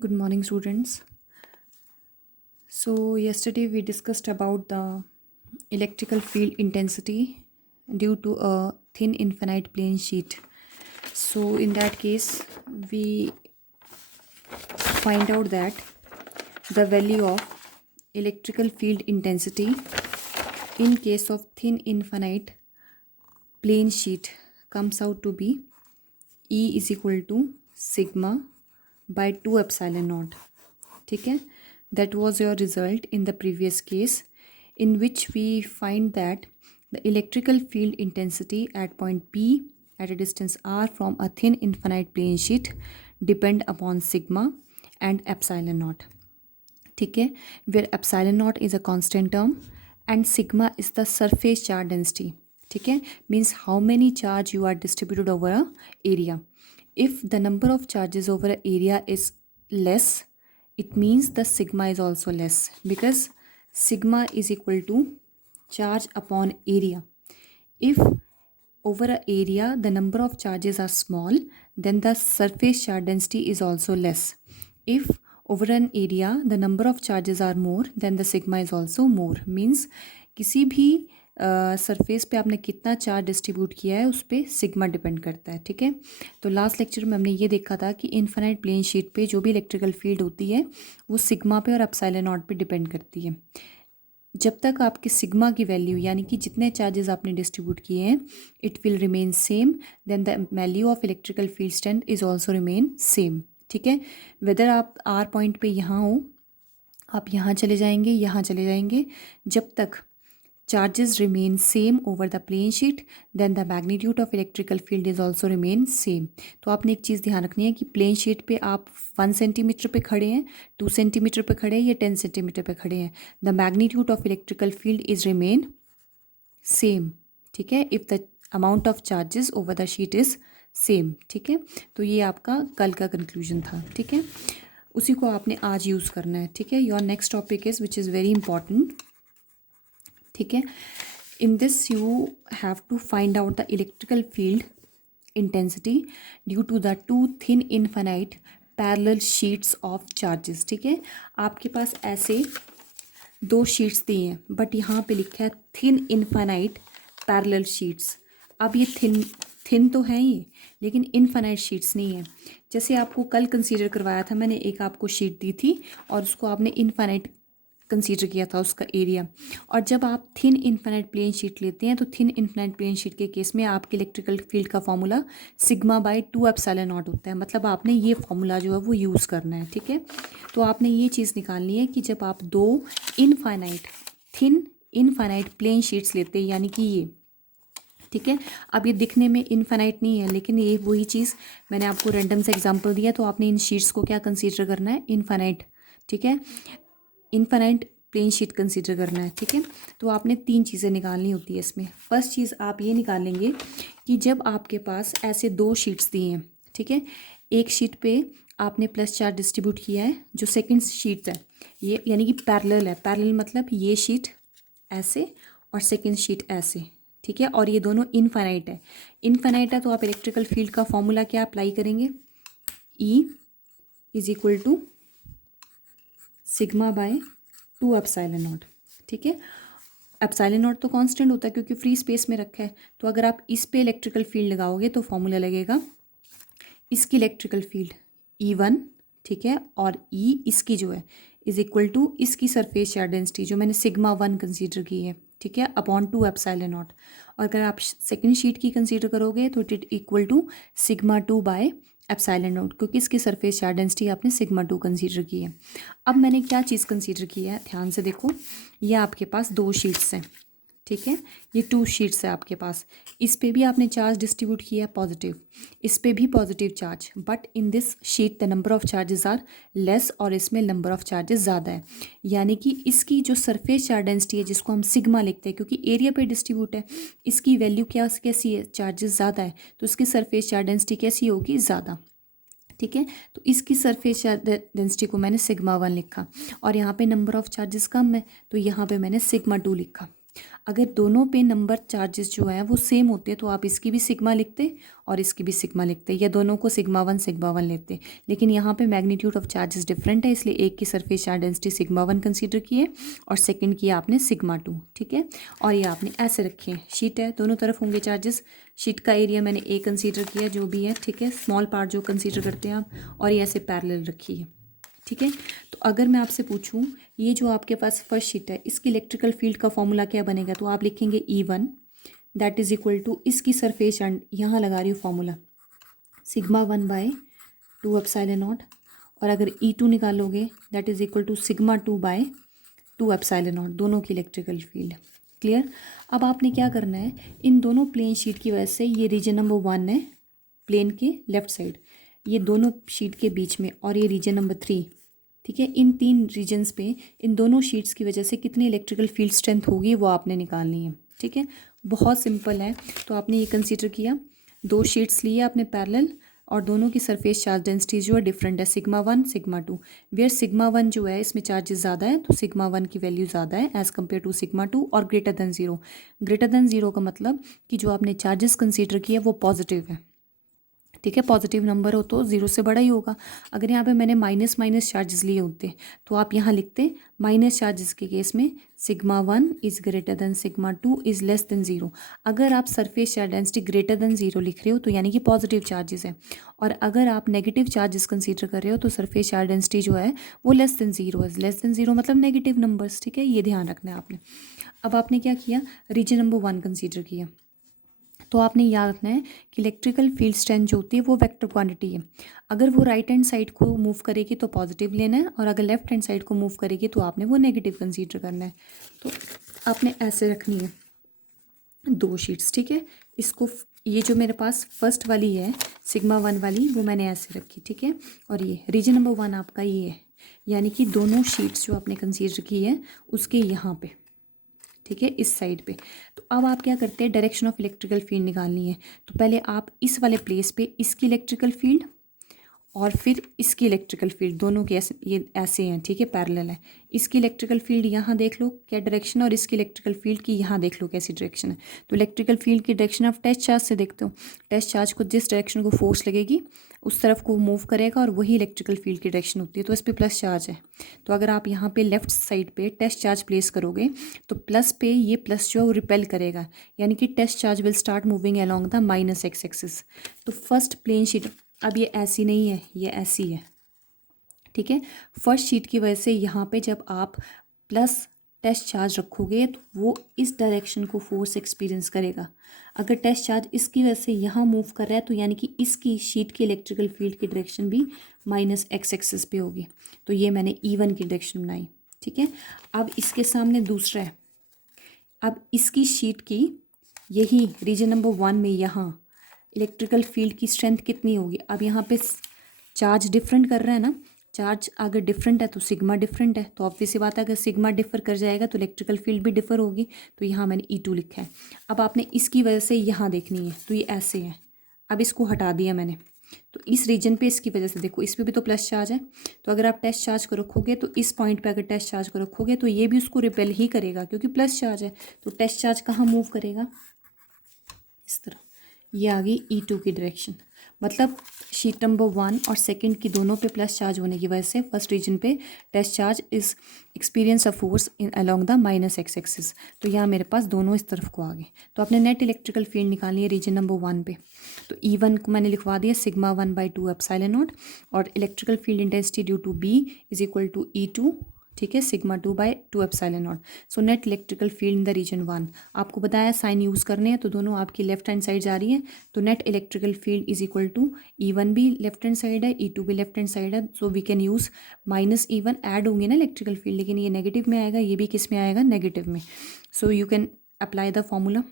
Good morning, students. So, yesterday we discussed about the electrical field intensity due to a thin infinite plane sheet. So, in that case, we find out that the value of electrical field intensity in case of thin infinite plane sheet comes out to be E is equal to sigma by 2 epsilon naught. ठीक है, that was your result in the previous case, in which we find that the electrical field intensity at point P at a distance r from a thin infinite plane sheet depend upon sigma and epsilon naught. ठीक है, where epsilon naught is a constant term and sigma is the surface charge density. ठीक है, means how many charge you are distributed over a area. If the number of charges over an area is less, it means the sigma is also less, because sigma is equal to charge upon area. If over an area the number of charges are small, then the surface charge density is also less. If over an area the number of charges are more, then the sigma is also more. Means किसी भी surface पे आपने कितना charge distribute किया है उस पर sigma depend करता है. ठीक है, तो लास्ट लेक्चर में हमने ये देखा था कि इनफाइनाइट प्लेन शीट पे जो भी इलेक्ट्रिकल फील्ड होती है वो सिग्मा पे और एप्सिलॉन नॉट पे डिपेंड करती है. जब तक आपके सिग्मा की वैल्यू यानी कि जितने चार्जेस आपने डिस्ट्रीब्यूट किए हैं it will remain same, then the value of electrical field strength is also remain same. ठीक है, वेदर आप आर पॉइंट पे यहाँ हो, आप यहाँ चले जाएंगे, यहाँ चले जाएंगे, जब तक charges remain same over the plane sheet, then the magnitude of electrical field is also remain same. तो आपने एक चीज़ ध्यान रखनी है कि प्लेन शीट पे आप 1 सेंटीमीटर पे खड़े हैं, 2 सेंटीमीटर पे खड़े हैं या 10 सेंटीमीटर पे खड़े हैं, the magnitude of electrical field is remain same. ठीक है, if the amount of charges over the sheet is same. ठीक है, तो ये आपका कल का कंक्लूजन था. ठीक है, उसी को आपने आज यूज़ करना है. ठीक है, your next topic is which is very important. ठीक है, in this you have to find out the electrical field intensity due to the two thin infinite parallel sheets of charges. ठीक है, आपके पास ऐसे दो शीट्स दिए हैं बट यहाँ पे लिखा है थिन इनफाइनाइट पैरेलल शीट्स. अब ये थिन तो है ये, लेकिन इनफाइनाइट शीट्स नहीं है. जैसे आपको कल कंसीडर करवाया था, मैंने एक आपको शीट दी थी और उसको आपने इनफाइनाइट कंसीडर किया था उसका एरिया. और जब आप थिन इनफाइनाइट प्लेन शीट लेते हैं तो थिन इनफाइनाइट प्लेन शीट के केस में आपके इलेक्ट्रिकल फील्ड का formula sigma by 2 epsilon not होता है. मतलब आपने ये फॉर्मूला जो है वो यूज़ करना है. ठीक है, तो आपने ये चीज़ निकालनी है कि जब आप दो थिन इनफाइनाइट प्लेन शीट्स लेते हैं, यानी कि ये, ठीक है, अब ये दिखने में इनफाइनाइट नहीं है, लेकिन ये वही चीज़ मैंने आपको रैंडम से एग्जांपल दिया, तो आपने इन शीट्स को क्या कंसीडर करना है, इनफाइनाइट. ठीक है, इनफाइनाइट प्लेन शीट कंसीडर करना है. ठीक है, तो आपने 3 चीज़ें निकालनी होती है इसमें. फर्स्ट चीज़ आप ये निकालेंगे कि जब आपके पास ऐसे 2 शीट्स दिए हैं, ठीक है, एक शीट पे आपने प्लस चार्ज डिस्ट्रीब्यूट किया है, जो सेकंड शीट है ये यानी कि पैरेलल है. पैरेलल मतलब ये शीट ऐसे और सेकंड शीट ऐसे. ठीक है, और ये दोनों इनफाइनाइट है. इनफाइनाइट है तो आप इलेक्ट्रिकल फील्ड का फॉर्मूला क्या अप्लाई करेंगे, E is equal to sigma by 2 epsilon naught. ठीक है, एप्सिलॉन नॉट तो कांस्टेंट होता है क्योंकि फ्री स्पेस में रखा है, तो अगर आप इस पे इलेक्ट्रिकल फील्ड लगाओगे तो फॉर्मूला लगेगा इसकी इलेक्ट्रिकल फील्ड E1. ठीक है, और E इसकी जो है इज इक्वल टू इसकी सरफेस चार्ज डेंसिटी जो मैंने सिग्मा 1 कंसीडर की है. ठीक है, अपॉन 2 एप्सिलॉन नॉट. और अगर आप सेकंड शीट की कंसीडर करोगे तो it equal to sigma 2 by epsilon naught, क्योंकि इसकी सरफेस चार्ज डेंसिटी आपने सिग्मा 2 कंसीडर की है. अब मैंने क्या चीज़ कंसीडर की है, ध्यान से देखो, ये आपके पास 2 शीट्स हैं. ठीक है, ये 2 शीट्स है आपके पास. इस पे भी आपने चार्ज डिस्ट्रीब्यूट किया है पॉजिटिव, इस पे भी positive charge, but in this sheet the number of charges are less और इसमें नंबर ऑफ चार्जेस ज़्यादा है. यानी कि इसकी जो सरफेस चार्ज डेंसिटी है जिसको हम सिग्मा लिखते हैं, क्योंकि एरिया पे डिस्ट्रीब्यूट है, इसकी वैल्यू कैसी है, चार्जेस ज़्यादा है, तो इसकी सरफेस चार्ज डेंसिटी कैसी होगी, ज़्यादा. ठीक है, तो इसकी सरफेस चार्ज डेंसिटी को मैंने सिग्मा 1 लिखा, और यहाँ पे नंबर ऑफ चार्जेस कम है तो यहाँ पे मैंने सिग्मा 2 लिखा. अगर दोनों पे नंबर चार्जेस जो है वो सेम होते तो आप इसकी भी सिग्मा लिखते और इसकी भी सिग्मा लिखते, या दोनों को सिग्मा वन लेते। लेकिन यहाँ पे मैग्नीट्यूड ऑफ चार्जेस डिफरेंट है, इसलिए एक की surface charge density sigma one consider की है और सेकंड की आपने सिग्मा टू। ठीक है, और ये आपने ऐसे रखे हैं, शीट है, दोनों तरफ होंगे चार्जेस। शीट का एरिया मैंने ए कंसीडर किया जो भी है, ठीक है, स्मॉल पार्ट जो कंसीडर करते हैं आप, और ये ऐसे पैरेलल रखी है। ठीक है, तो अगर मैं आपसे पूछूं ये जो आपके पास फर्स्ट शीट है इसकी इलेक्ट्रिकल फील्ड का फॉर्मूला क्या बनेगा, तो आप लिखेंगे E1 that is equal to इसकी सरफेस एंड यहाँ लगा रही हूँ formula sigma one by two epsilon naught, और अगर E2 निकालोगे that is equal to sigma two by two epsilon naught, दोनों की इलेक्ट्रिकल फील्ड। क्लियर। अब आपने क्या करना है, इन दोनों प्लेन शीट की वजह से ये रीजन नंबर 1 है प्लेन के लेफ्ट साइड, ये दोनों शीट के बीच में, और ये रीजन नंबर 3। ठीक है, इन 3 रीजन्स पे इन दोनों शीट्स की वजह से कितनी इलेक्ट्रिकल फील्ड स्ट्रेंथ होगी वो आपने निकालनी है। ठीक है, बहुत सिंपल है। तो आपने ये कंसीडर किया, 2 शीट्स लिए आपने पैरेलल, और दोनों की सरफेस चार्ज डेंसिटी जो है डिफरेंट है, sigma one sigma two, where sigma one जो है इसमें चार्जेस ज़्यादा है तो सिग्मा वन की वैल्यू ज़्यादा है as compared to sigma two, और greater than zero. Greater than zero का मतलब कि जो आपने चार्जेस कंसीडर किए वो पॉजिटिव है। ठीक है, पॉजिटिव नंबर हो तो ज़ीरो से बड़ा ही होगा। अगर यहाँ पे मैंने माइनस माइनस चार्जेस लिए होते तो आप यहाँ लिखते माइनस चार्जेस के केस में sigma one is greater than sigma two is less than zero. अगर आप surface charge density greater than zero लिख रहे हो तो यानी कि पॉजिटिव चार्जेस है, और अगर आप नेगेटिव चार्जेस कंसीडर कर रहे हो तो सरफेस चार्ज डेंसिटी जो है वो लेस देन ज़ीरो है। लेस देन ज़ीरो मतलब नेगेटिव नंबर्स। ठीक है, ये ध्यान रखना है आपने। अब आपने क्या किया, रीजन नंबर 1 कंसीडर किया, तो आपने याद रखना है कि इलेक्ट्रिकल फील्ड स्ट्रेंथ जो होती है वो वेक्टर क्वांटिटी है। अगर वो राइट हैंड साइड को मूव करेगी तो पॉजिटिव लेना है, और अगर लेफ्ट हैंड साइड को मूव करेगी तो आपने वो नेगेटिव कंसीडर करना है। तो आपने ऐसे रखनी है 2 शीट्स। ठीक है, इसको ये जो मेरे पास फर्स्ट वाली है सिग्मा वन वाली वो मैंने ऐसे रखी। ठीक है, और ये रीजन नंबर 1 आपका ये है, यानी कि दोनों शीट्स जो आपने कंसीडर की है उसके यहाँ पे, ठीक है, इस साइड पे। तो अब आप क्या करते हैं, डायरेक्शन ऑफ इलेक्ट्रिकल फील्ड निकालनी है। तो पहले आप इस वाले प्लेस पे इसकी इलेक्ट्रिकल फील्ड और फिर इसकी इलेक्ट्रिकल फील्ड, दोनों के ऐसे ये ऐसे हैं, ठीक है, पैरेलल है। इसकी इलेक्ट्रिकल फील्ड यहाँ देख लो क्या डायरेक्शन, और इसकी इलेक्ट्रिकल फील्ड की यहाँ देख लो कैसी डायरेक्शन है। तो इलेक्ट्रिकल फील्ड की डायरेक्शन आप टेस्ट चार्ज से देखते हो, टेस्ट चार्ज को जिस डायरेक्शन को फोर्स लगेगी उस तरफ को मूव करेगा, और वही इलेक्ट्रिकल फील्ड की डायरेक्शन होती है। तो इस पर प्लस चार्ज है, तो अगर आप यहाँ पे लेफ्ट साइड पे टेस्ट चार्ज प्लेस करोगे तो प्लस पे ये प्लस जो है वो रिपेल करेगा, यानी कि test charge will start moving along the minus x axis. तो फर्स्ट प्लेन शीट अब ये ऐसी नहीं है, ये ऐसी है। ठीक है, फर्स्ट शीट की वजह से यहाँ पे जब आप प्लस टेस्ट चार्ज रखोगे तो वो इस डायरेक्शन को फोर्स एक्सपीरियंस करेगा। अगर टेस्ट चार्ज इसकी वजह से यहाँ मूव कर रहा है तो यानी कि इसकी शीट की इलेक्ट्रिकल फील्ड की डायरेक्शन भी माइनस एक्स एक्सिस पे होगी। तो ये मैंने E1 की डायरेक्शन बनाई। ठीक है, अब इसके सामने दूसरा है, अब इसकी शीट की यही रीजन नंबर 1 में यहाँ इलेक्ट्रिकल फील्ड की स्ट्रेंथ कितनी होगी। अब यहाँ पे चार्ज डिफरेंट कर रहा है ना, चार्ज अगर डिफरेंट है तो सिग्मा डिफरेंट है, तो ऑब्वियस सी बात है अगर सिग्मा डिफर कर जाएगा तो इलेक्ट्रिकल फील्ड भी डिफर होगी। तो यहाँ मैंने E2 लिखा है। अब आपने इसकी वजह से यहाँ देखनी है, तो ये ऐसे है, अब इसको हटा दिया मैंने। तो इस रीजन पे इसकी वजह से देखो, इस पर भी तो प्लस चार्ज है, तो अगर आप टेस्ट चार्ज को रखोगे तो इस पॉइंट पे अगर टेस्ट चार्ज को रखोगे तो ये भी उसको रिपेल ही करेगा क्योंकि प्लस चार्ज है। तो टेस्ट चार्ज कहाँ मूव करेगा, इस तरह, ये आ गई E2 की डायरेक्शन। मतलब शीट नंबर 1 और सेकंड की दोनों पे प्लस चार्ज होने की वजह से फर्स्ट रीजन पे test charge is experience a force in along the minus x axis. तो यहाँ मेरे पास दोनों इस तरफ को आ गए। तो आपने नेट इलेक्ट्रिकल फील्ड निकालनी है रीजन नंबर 1 पे। तो E1 को मैंने लिखवा दिया sigma one by two epsilon naught, और electrical field intensity due to B is equal to E2, ठीक है, sigma two by two epsilon naught. So net electrical field in the region 1, आपको बताया साइन यूज़ करने हैं तो दोनों आपकी लेफ्ट हैंड साइड जा रही है। तो net electrical field is equal to E1 भी लेफ्ट हैंड साइड है, E2 भी लेफ्ट हैंड साइड है। So we can use minus E1, add होंगे ना इलेक्ट्रिकल फील्ड, लेकिन ये नेगेटिव में आएगा, ये भी किस में आएगा, नेगेटिव में। So you can apply the formula.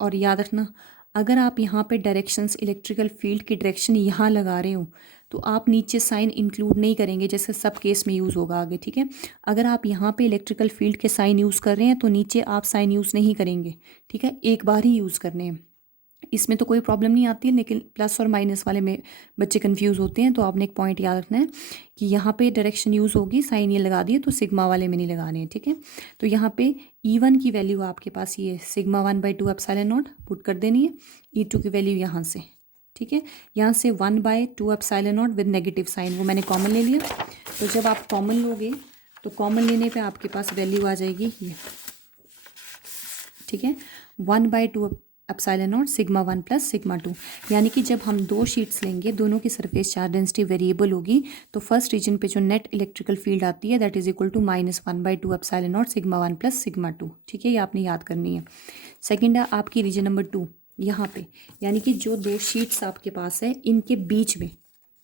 और याद रखना, अगर आप यहाँ पे डायरेक्शंस इलेक्ट्रिकल फील्ड की डायरेक्शन यहाँ लगा रहे हो तो आप नीचे साइन इंक्लूड नहीं करेंगे, जैसे सब केस में यूज़ होगा आगे। ठीक है, अगर आप यहाँ पे इलेक्ट्रिकल फील्ड के साइन यूज़ कर रहे हैं तो नीचे आप साइन यूज़ नहीं करेंगे। ठीक है, एक बार ही यूज़ करने हैं। इसमें तो कोई प्रॉब्लम नहीं आती है, लेकिन प्लस और माइनस वाले में बच्चे कंफ्यूज होते हैं। तो आपने एक पॉइंट याद रखना है कि यहाँ पे डायरेक्शन यूज़ होगी, साइन ये लगा दिए, तो सिग्मा वाले में नहीं लगाने हैं, ठीक है। तो यहाँ पे E1 की वैल्यू आपके पास ये सिग्मा 1/2 एप्सिलॉन नॉट पुट कर देनी है। E2 की वैल्यू यहाँ से, ठीक है, यहाँ से 1/2 epsilon naught with negative sign, वो मैंने कॉमन ले लिया। तो जब आप कॉमन लोगे तो कॉमन लेने पे आपके पास वैल्यू आ जाएगी ये, ठीक है, 1/2 epsilon naught sigma 1 plus sigma 2। यानी कि जब हम दो शीट्स लेंगे, दोनों की सरफेस चार्ज डेंसिटी वेरिएबल होगी, तो फर्स्ट रीजन पे जो नेट इलेक्ट्रिकल फील्ड आती है that is equal to -1/2 epsilon naught sigma 1 plus sigma 2, ठीक है, ये आपने याद करनी है। सेकेंड है आपकी रीजन नंबर 2 यहाँ पे, यानी कि जो दो शीट्स आपके पास है इनके बीच में,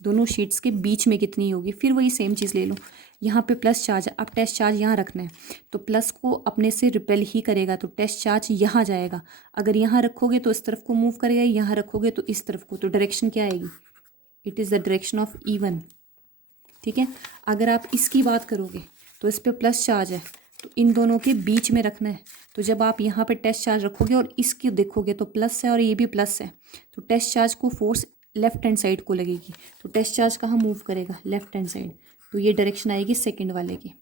दोनों शीट्स के बीच में कितनी होगी, फिर वही सेम चीज़ ले लो। यहाँ पे प्लस चार्ज है, अब टेस्ट चार्ज यहाँ रखना है, तो प्लस को अपने से रिपेल ही करेगा, तो टेस्ट चार्ज यहाँ जाएगा। अगर यहाँ रखोगे तो इस तरफ को मूव करेगा, यहाँ रखोगे तो इस तरफ को, तो डायरेक्शन क्या आएगी, it is the direction of E1, ठीक है। अगर आप इसकी बात करोगे तो इस पर प्लस चार्ज है, तो इन दोनों के बीच में रखना है। तो जब आप यहाँ पे टेस्ट चार्ज रखोगे और इसकी देखोगे तो प्लस है और ये भी प्लस है, तो टेस्ट चार्ज को फोर्स लेफ्ट हैंड साइड को लगेगी, तो टेस्ट चार्ज कहाँ मूव करेगा, लेफ्ट हैंड साइड, तो ये डायरेक्शन आएगी सेकंड वाले की।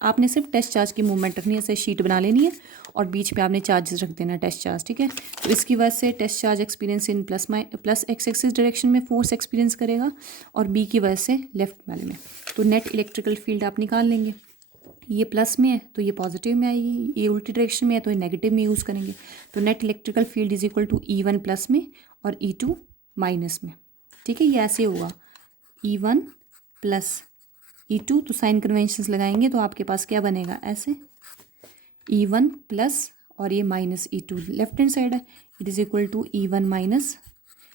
आपने सिर्फ टेस्ट चार्ज की मूवमेंट रखनी है, ऐसे शीट बना लेनी है और बीच पे आपने चार्जेस रख देना, टेस्ट चार्ज, ठीक है। तो इसकी वजह से test charge experience in plus x axis direction में फोर्स एक्सपीरियंस करेगा और बी की वजह से लेफ्ट वाले में। तो नेट इलेक्ट्रिकल फील्ड आप निकाल लेंगे, ये प्लस में है तो ये पॉजिटिव में आएगी, ये उल्टी डायरेक्शन में है तो ये नेगेटिव में यूज़ करेंगे। तो net electrical field is equal to E1 plus में और E2 माइनस में, ठीक है। ये ऐसे होगा E1 प्लस E2, तो साइन कन्वेंशंस लगाएंगे तो आपके पास क्या बनेगा, ऐसे E1 प्लस और ये minus E2 left hand side है, it is equal to E1 minus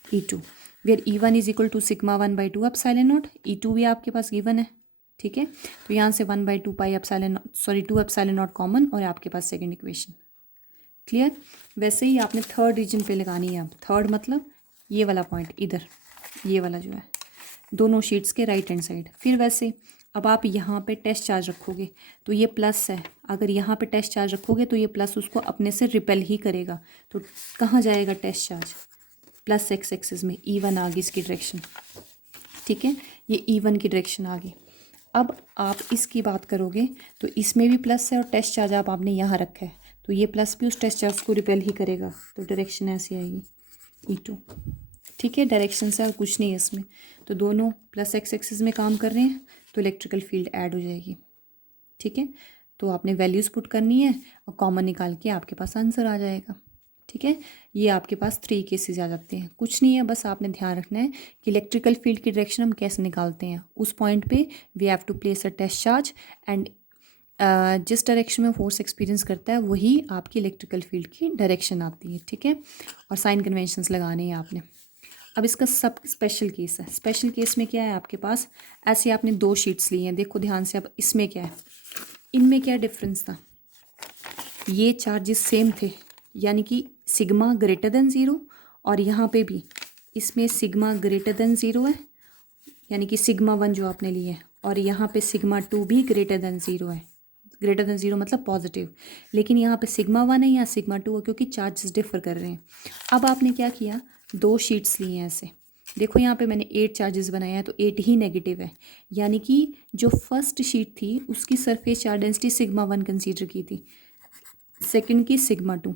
E2, where E1 is equal to sigma 1/2 epsilon naught, E2 भी आपके पास गिवन है, ठीक है। तो यहाँ से 1/2 pi epsilon 2 epsilon not common और आपके पास सेकंड इक्वेशन, क्लियर। वैसे ही आपने थर्ड रीजन पे लगानी है, अब थर्ड मतलब ये वाला पॉइंट इधर, ये वाला जो है दोनों शीट्स के राइट हैंड साइड। फिर वैसे अब आप यहाँ पे टेस्ट चार्ज रखोगे तो ये प्लस है, अगर यहाँ पे टेस्ट चार्ज रखोगे तो ये प्लस उसको अपने से रिपेल ही करेगा, तो कहाँ जाएगा test charge, plus x axis में, E1 आ गई इसकी डायरेक्शन, ठीक है, ये E1 की डायरेक्शन आ गई। अब आप इसकी बात करोगे तो इसमें भी प्लस है और टेस्ट चार्ज आपने यहाँ रखा है, तो ये प्लस भी उस टेस्ट चार्ज को रिपेल ही करेगा, तो डायरेक्शन ऐसी आएगी E2, ठीक है। डायरेक्शन से और कुछ नहीं है इसमें, तो दोनों प्लस एक्स एक्सिस में काम कर रहे हैं, तो इलेक्ट्रिकल फील्ड ऐड हो जाएगी, ठीक है। तो आपने वैल्यूज़ पुट करनी है और कॉमन निकाल के आपके पास आंसर आ जाएगा, ठीक है। ये आपके पास 3 केसेस आ जाते हैं, कुछ नहीं है, बस आपने ध्यान रखना है कि इलेक्ट्रिकल फील्ड की डायरेक्शन हम कैसे निकालते हैं। उस पॉइंट पे we have to place a test charge and जिस डायरेक्शन में फोर्स एक्सपीरियंस करता है वही आपकी इलेक्ट्रिकल फील्ड की डायरेक्शन आती है, ठीक है। और साइन कन्वेंशंस लगाने हैं आपने। अब इसका सब स्पेशल केस है, स्पेशल केस में क्या है आपके पास, ऐसे आपने दो शीट्स ली हैं, देखो ध्यान से। अब इसमें क्या है, इनमें क्या डिफरेंस था, ये चार्जेस सेम थे, यानी कि सिग्मा ग्रेटर देन 0, और यहाँ पे भी इसमें सिग्मा ग्रेटर देन 0 है, यानी कि सिग्मा 1 जो आपने ली है, और यहाँ पे सिग्मा 2 भी ग्रेटर देन 0 है, ग्रेटर देन 0 मतलब पॉजिटिव। लेकिन यहाँ पे सिग्मा 1 है या सिग्मा 2 है, क्योंकि चार्जेस डिफर कर रहे हैं। अब आपने क्या किया, दो शीट्स ली हैं ऐसे, देखो यहाँ पे मैंने 8 चार्जेस बनाए हैं, तो 8 ही नेगेटिव है, यानी कि जो फर्स्ट शीट थी उसकी surface charge density sigma 1 consider की थी, सेकंड की सिग्मा 2,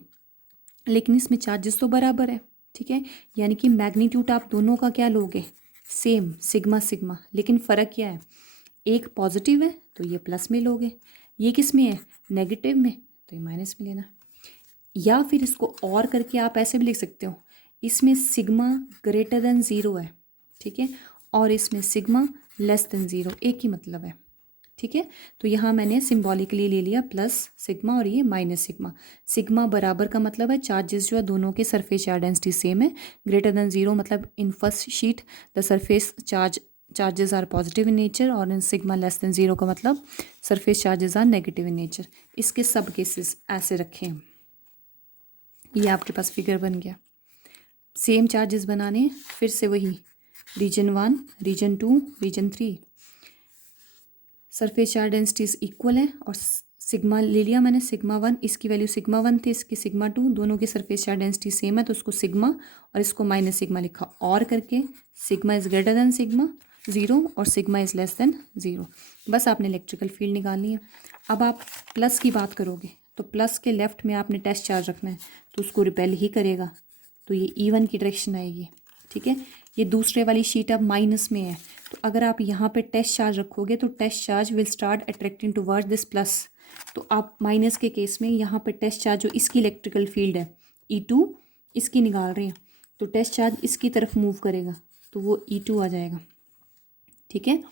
लेकिन इसमें चार्जेस तो बराबर है, ठीक है। यानी कि मैग्नीट्यूड आप दोनों का क्या लोगे, सेम, सिग्मा सिग्मा, लेकिन फ़र्क क्या है, एक पॉजिटिव है तो ये प्लस में लोगे, ये किस में है, नेगेटिव में, तो ये माइनस में लेना। या फिर इसको और करके आप ऐसे भी लिख सकते हो, इसमें सिग्मा ग्रेटर देन 0 है, ठीक है, और इसमें सिग्मा लेस देन 0, एक ही मतलब है, ठीक है। तो यहाँ मैंने सिंबॉलिकली ले लिया प्लस सिग्मा और ये माइनस सिग्मा। सिग्मा बराबर का मतलब है चार्जेस जो है दोनों के सरफेस चार्ज डेंसिटी सेम है, ग्रेटर देन 0 मतलब in first sheet the surface charges are positive in nature, और इन सिग्मा लेस देन 0 का मतलब surface charges are negative in nature. इसके सब केसेस ऐसे रखें हम, ये आपके पास फिगर बन गया। सेम चार्जेस बनाने, फिर से वही region 1, region 2, region 3, surface charge densities equal है और सिग्मा ले लिया मैंने, सिग्मा 1, इसकी वैल्यू सिग्मा 1 थी, इसकी सिग्मा 2, दोनों की सरफेस चार्ज डेंसिटी सेम है तो उसको सिग्मा और इसको माइनस सिग्मा लिखा, और करके sigma is greater than sigma 0 और सिग्मा इज़ लेस देन 0। बस आपने इलेक्ट्रिकल फील्ड निकालनी है। अब आप प्लस की बात करोगे तो प्लस के लेफ्ट में आपने टेस्ट चार्ज रखना है तो उसको रिपेल ही करेगा, तो ये E1 की डायरेक्शन आएगी। ठीक है, ये दूसरे वाली शीट अब माइनस में है, तो अगर आप यहाँ पे टेस्ट चार्ज रखोगे तो test charge will start attracting toward this plus. तो आप माइनस के केस में यहाँ पे टेस्ट चार्ज जो इसकी इलेक्ट्रिकल फील्ड है E2 इसकी निकाल रहे हैं, तो टेस्ट चार्ज इसकी तरफ मूव करेगा तो वो E2 आ जाएगा। ठीक है,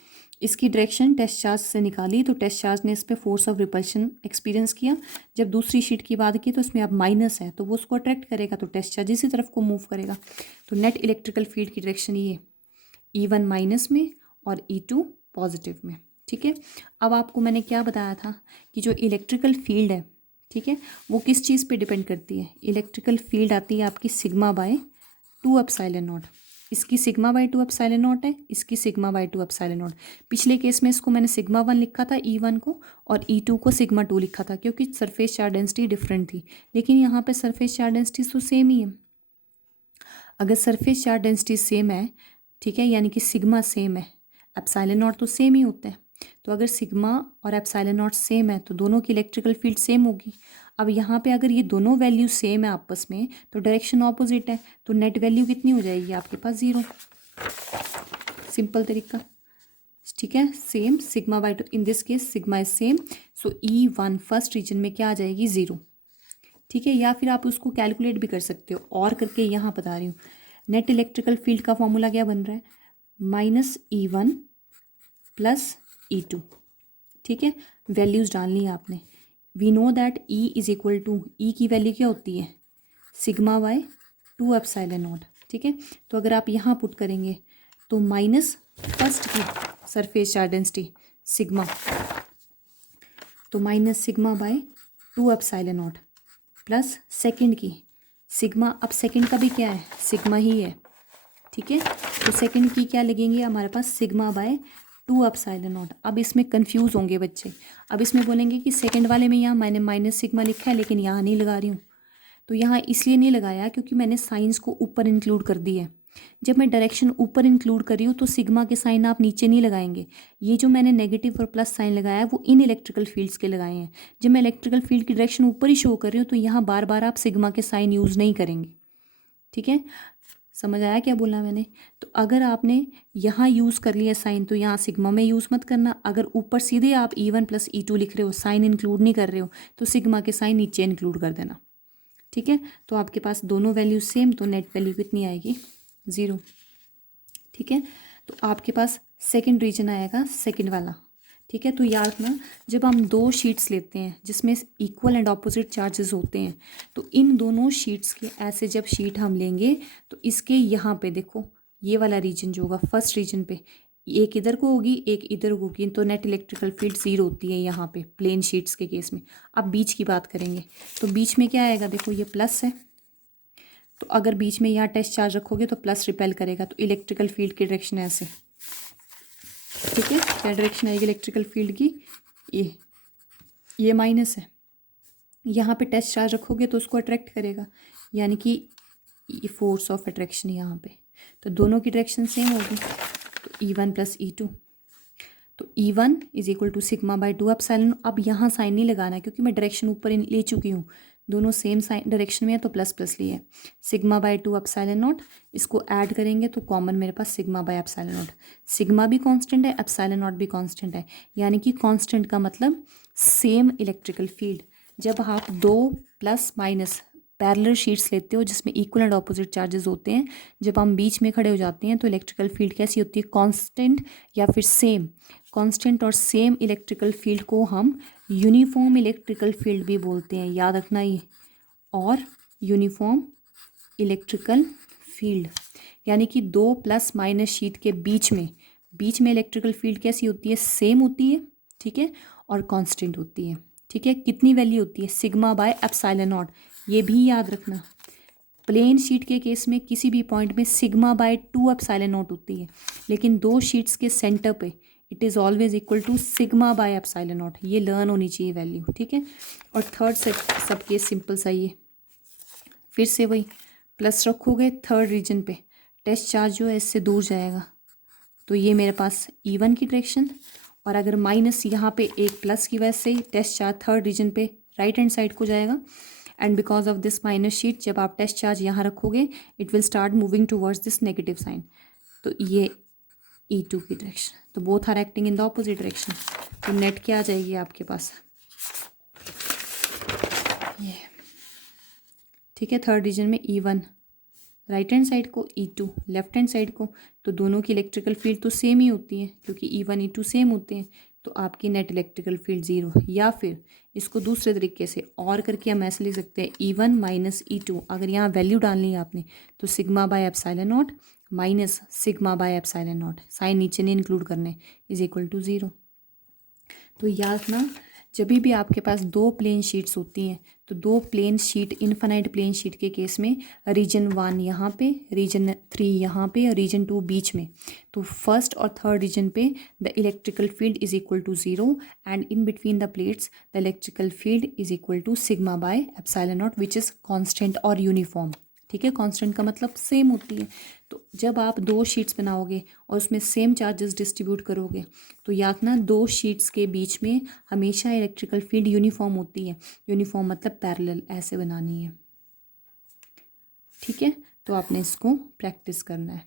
इसकी डायरेक्शन टेस्ट चार्ज से निकाली तो टेस्ट चार्ज ने इस पर फोर्स ऑफ रिपल्शन एक्सपीरियंस किया। जब दूसरी शीट की बात की तो इसमें अब माइनस है तो वो उसको अट्रैक्ट करेगा तो टेस्ट चार्ज इसी तरफ को मूव करेगा। तो नेट इलेक्ट्रिकल फील्ड की डायरेक्शन ये E1 माइनस में और E2 पॉजिटिव में। ठीक है, अब आपको मैंने क्या बताया था कि जो इलेक्ट्रिकल फील्ड है, ठीक है, वो किस चीज़ पे डिपेंड करती है। इलेक्ट्रिकल फील्ड आती है आपकी सिग्मा बाय 2 एप्सिलॉन नॉट। इसकी सिग्मा बाय 2 एप्सिलॉन नॉट है, इसकी सिग्मा बाय 2 एप्सिलॉन नॉट। पिछले केस में इसको मैंने सिग्मा 1 लिखा था E1 को, और E2 को सिग्मा 2 लिखा था क्योंकि सरफेस चार्ज डेंसिटी डिफरेंट थी। लेकिन यहाँ पे सरफेस चार्ज डेंसिटी तो सेम ही है। अगर सरफेस चार्ज डेंसिटी सेम है, ठीक है, यानी कि सिग्मा सेम है, एप्सिलॉन नॉट तो सेम ही होता है। तो अगर सिग्मा और एप्सिलॉन नॉट सेम है तो दोनों की इलेक्ट्रिकल फील्ड सेम होगी। अब यहाँ पे अगर ये दोनों वैल्यू सेम है आपस में तो डायरेक्शन ऑपोजिट है, तो नेट वैल्यू कितनी हो जाएगी आपके पास 0। सिंपल तरीका। ठीक है, same sigma by 2, in this case sigma is same, so E1 first region में क्या आ जाएगी 0। ठीक है, या फिर आप उसको कैलकुलेट भी कर सकते हो, और करके यहाँ बता रही हूँ। नेट इलेक्ट्रिकल फील्ड का फॉर्मूला क्या बन रहा है, -E1 प्लस E2। ठीक है, वैल्यूज़ डालनी है आपने। We know that E is equal to, E की वैल्यू क्या होती है सिग्मा बाय 2 एप्सिलॉन नॉट। ठीक है, तो अगर आप यहाँ पुट करेंगे तो माइनस फर्स्ट की सरफेस चार्ज डेंसिटी सिग्मा, तो minus sigma by 2 epsilon not plus second की सिग्मा, अब सेकेंड का भी क्या है सिग्मा ही है। ठीक है, तो सेकेंड की क्या लगेंगे हमारे पास सिग्मा बाय 2 एप्सिलॉन नॉट। अब इसमें कंफ्यूज होंगे बच्चे, अब इसमें बोलेंगे कि सेकंड वाले में यहाँ मैंने माइनस सिग्मा लिखा है लेकिन यहाँ नहीं लगा रही हूँ। तो यहाँ इसलिए नहीं लगाया क्योंकि मैंने साइंस को ऊपर इंक्लूड कर दी है। जब मैं डायरेक्शन ऊपर इंक्लूड कर रही हूँ तो सिग्मा के साइन आप नीचे नहीं लगाएंगे। ये जो मैंने नेगेटिव और प्लस साइन लगाया है वो इन इलेक्ट्रिकल फील्ड्स के लगाए हैं। जब मैं इलेक्ट्रिकल फील्ड की डायरेक्शन ऊपर ही शो कर रही हूँ तो यहाँ बार बार आप सिग्मा के साइन यूज़ नहीं करेंगे। ठीक है, समझ आया क्या बोला मैंने। तो अगर आपने यहाँ यूज़ कर लिया साइन तो यहाँ सिग्मा में यूज़ मत करना। अगर ऊपर सीधे आप E1 प्लस E2 लिख रहे हो, साइन इंक्लूड नहीं कर रहे हो, तो सिग्मा के साइन नीचे इंक्लूड कर देना। ठीक है, तो आपके पास दोनों वैल्यू सेम, तो नेट वैल्यू कितनी आएगी 0। ठीक है, तो आपके पास सेकेंड रीजन आएगा सेकेंड वाला। ठीक है, तो याद रखना जब हम दो शीट्स लेते हैं जिसमें इक्वल एंड ऑपोजिट चार्जेस होते हैं तो इन दोनों शीट्स के ऐसे जब शीट हम लेंगे तो इसके यहाँ पे देखो ये वाला रीजन जो होगा फर्स्ट रीजन पे, एक इधर को होगी एक इधर को होगी, तो नेट इलेक्ट्रिकल फील्ड 0 होती है यहाँ पे प्लेन शीट्स के केस में। अब बीच की बात करेंगे तो बीच में क्या आएगा, देखो ये प्लस है, तो अगर बीच में यहाँ टेस्ट चार्ज रखोगे तो प्लस रिपेल करेगा, तो इलेक्ट्रिकल फील्ड की डायरेक्शन ऐसे। ठीक है, क्या डायरेक्शन आएगी इलेक्ट्रिकल फील्ड की, ये माइनस है, यहाँ पे टेस्ट चार्ज रखोगे तो उसको अट्रैक्ट करेगा, यानी कि ये फोर्स ऑफ अट्रैक्शन यहाँ पे, तो दोनों की डायरेक्शन सेम होगी, तो E1 प्लस E2, तो E1 is equal to sigma by 2 epsilon. अब यहाँ साइन नहीं लगाना क्योंकि मैं डायरेक्शन ऊपर ले चुकी हूँ, दोनों सेम साइन डायरेक्शन में है तो प्लस प्लस लिए सिग्मा बाय 2 एप्सिलॉन नॉट, इसको ऐड करेंगे तो कॉमन मेरे पास sigma by epsilon naught. Sigma भी कांस्टेंट है, एप्सिलॉन नॉट भी कांस्टेंट है, यानी कि कांस्टेंट का मतलब सेम इलेक्ट्रिकल फील्ड। जब आप दो प्लस माइनस पैरेलल शीट्स लेते हो जिसमें इक्वल एंड ऑपोजिट चार्जेस होते हैं, जब हम बीच में खड़े हो जाते हैं तो इलेक्ट्रिकल फील्ड कैसी होती है, कांस्टेंट या फिर सेम। कांस्टेंट और सेम इलेक्ट्रिकल फील्ड को हम यूनिफॉर्म इलेक्ट्रिकल फील्ड भी बोलते हैं, याद रखना ये। और यूनिफॉर्म इलेक्ट्रिकल फील्ड यानी कि दो प्लस माइनस शीट के बीच में इलेक्ट्रिकल फील्ड कैसी होती है, सेम होती है। ठीक है, और कांस्टेंट होती है। ठीक है, कितनी वैल्यू होती है, सिग्मा बाय एप्सिलॉन नॉट, ये भी याद रखना। प्लेन शीट के केस में किसी भी पॉइंट में सिग्मा बाय 2 एप्सिलॉन नॉट होती है, लेकिन दो शीट्स के सेंटर पे it is always equal to sigma by epsilon naught. ये लर्न होनी चाहिए वैल्यू, ठीक है। और थर्ड सब केस सिंपल सा ही है, फिर से वही प्लस रखोगे थर्ड रीजन पे, टेस्ट चार्ज जो है इससे दूर जाएगा, तो ये मेरे पास E1 की डायरेक्शन। और अगर माइनस यहाँ पे एक प्लस की वजह से टेस्ट चार्ज थर्ड रीजन पे राइट हैंड साइड को जाएगा, and because of this minus sheet जब आप टेस्ट चार्ज यहाँ रखोगे it will start moving towards this negative sign, तो ये E2 की डायरेक्शन। तो both are acting in the opposite direction, तो नेट क्या आ जाएगी आपके पास, ये ठीक है। थर्ड रीजन में E1 राइट हैंड साइड को, E2 लेफ्ट हैंड साइड को, तो दोनों की इलेक्ट्रिकल फील्ड तो सेम ही होती है क्योंकि E1 E2 सेम होते हैं, तो आपकी नेट इलेक्ट्रिकल फील्ड ज़ीरो। या फिर इसको दूसरे तरीके से और करके हम ऐसे लिख सकते हैं E1 माइनस E2, अगर यहाँ वैल्यू डालनी है आपने तो sigma by epsilon naught minus sigma by epsilon naught, sign नीचे नहीं इंक्लूड करने, इज इक्वल टू ज़ीरो। तो याद ना, जब भी आपके पास दो प्लेन शीट्स होती हैं तो दो plane sheet infinite plane sheet के केस में रीजन 1 यहाँ पे, रीजन 3 यहाँ पे और रीजन 2 बीच में, तो फर्स्ट और थर्ड रीजन पे the electrical field is equal to zero and in between the plates the electrical field is equal to sigma by epsilon naught which is constant और यूनिफॉर्म, ठीक है। कांस्टेंट का मतलब same होती है। तो जब आप दो शीट्स बनाओगे और उसमें सेम चार्जेस डिस्ट्रीब्यूट करोगे तो याद ना, दो शीट्स के बीच में हमेशा इलेक्ट्रिकल फील्ड यूनिफॉर्म होती है। यूनिफॉर्म मतलब पैरेलल, ऐसे बनानी है, ठीक है। तो आपने इसको प्रैक्टिस करना है।